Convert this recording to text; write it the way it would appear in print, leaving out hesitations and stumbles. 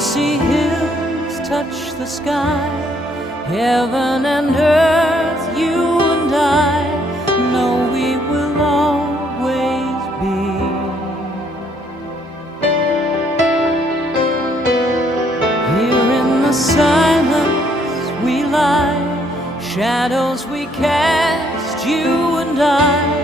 see hills touch the sky, heaven and earth, you and I know we will always be. Here in the silence we lie, shadows we cast, you and I.